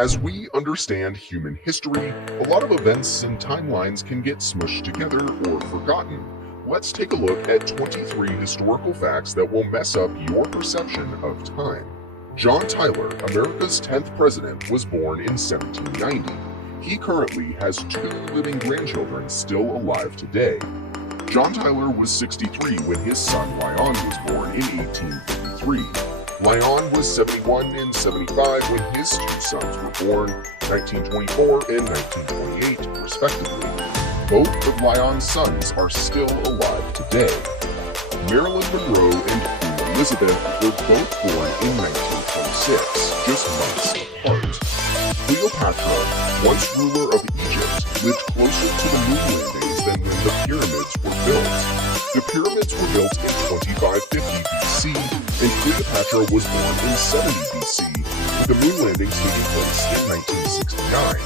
As we understand human history, a lot of events and timelines can get smushed together or forgotten. Let's take a look at 23 historical facts that will mess up your perception of time. John Tyler, America's 10th president, was born in 1790. He currently has 2 living grandchildren still alive today. John Tyler was 63 when his son Lyon was born in 1853. Lyon was 71 and 75 when his 2 sons were born, 1924 and 1928, respectively. Both of Lyon's sons are still alive today. Marilyn Monroe and Queen Elizabeth were both born in 1926, just months apart. Cleopatra, once ruler of Egypt, lived closer to the moon landings than when the pyramids were built. The pyramids were built in 2550 BC, and Cleopatra was born in 70 BC, with the moon landings taking place in 1969.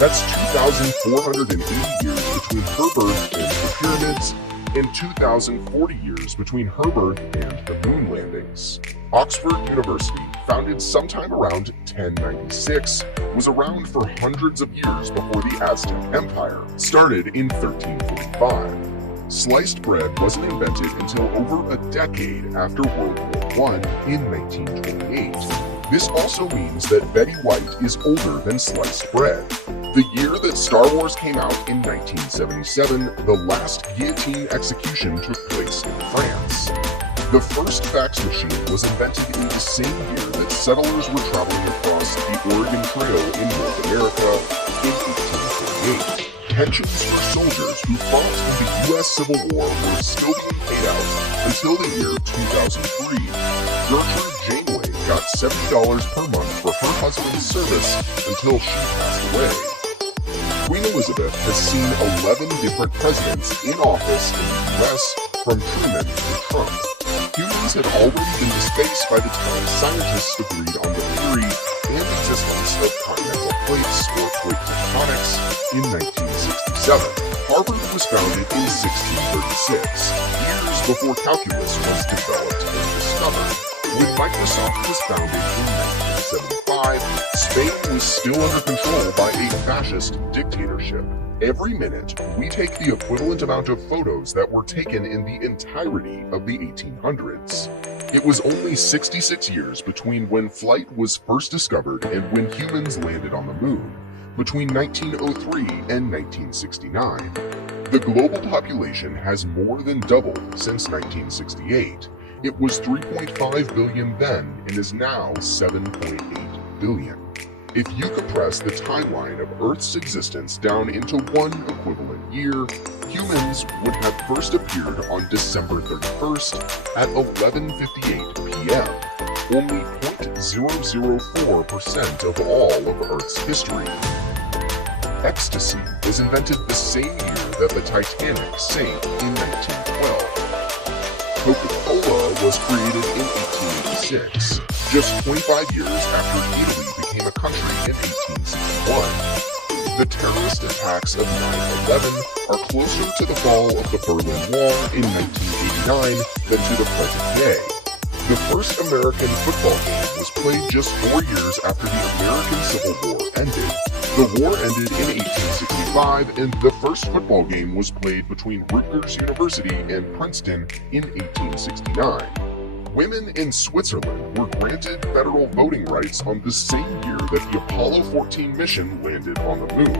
That's 2,480 years between her birth and the pyramids, and 2,040 years between her birth and the moon landings. Oxford University, founded sometime around 1096, was around for hundreds of years before the Aztec Empire, started in 1345. Sliced bread wasn't invented until over a decade after World War I in 1928. This also means that Betty White is older than sliced bread. The year that Star Wars came out in 1977, the last guillotine execution took place in France. The first fax machine was invented in the same year that settlers were traveling across the Oregon Trail in North America in 1848. Pensions for soldiers who fought in the U.S. Civil War were still being paid out until the year 2003. Gertrude Janeway got $70 per month for her husband's service until she passed away. Queen Elizabeth has seen 11 different presidents in office in the U.S., from Truman to Trump. Humans had already been to space by the time scientists agreed on the theory and existence of continental plates or plate tectonics in 1967. Harvard was founded in 1636, years before calculus was developed and discovered. When Microsoft was founded in 1975, Spain was still under control by a fascist dictatorship. Every minute, we take the equivalent amount of photos that were taken in the entirety of the 1800s. It was only 66 years between when flight was first discovered and when humans landed on the moon, between 1903 and 1969. The global population has more than doubled since 1968. It was 3.5 billion then and is now 7.8 billion. If you compress the timeline of Earth's existence down into one equivalent year, humans would have first appeared on December 31st at 11:58 p.m., only 0.004% of all of Earth's history. Ecstasy was invented the same year that the Titanic sank in 1912. Coca-Cola was created in 1886, just 25 years after Italy became a country in 1861. The terrorist attacks of 9/11 are closer to the fall of the Berlin Wall in 1989 than to the present day. The first American football game was played just 4 years after the American Civil War ended. The war ended in 1865, and the first football game was played between Rutgers University and Princeton in 1869. Women in Switzerland were granted federal voting rights on the same year that the Apollo 14 mission landed on the moon.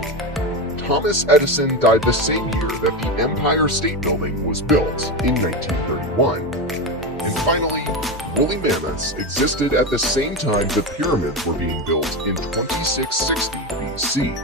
Thomas Edison died the same year that the Empire State Building was built in 1931. And finally, woolly mammoths existed at the same time the pyramids were being built in 2660 BC.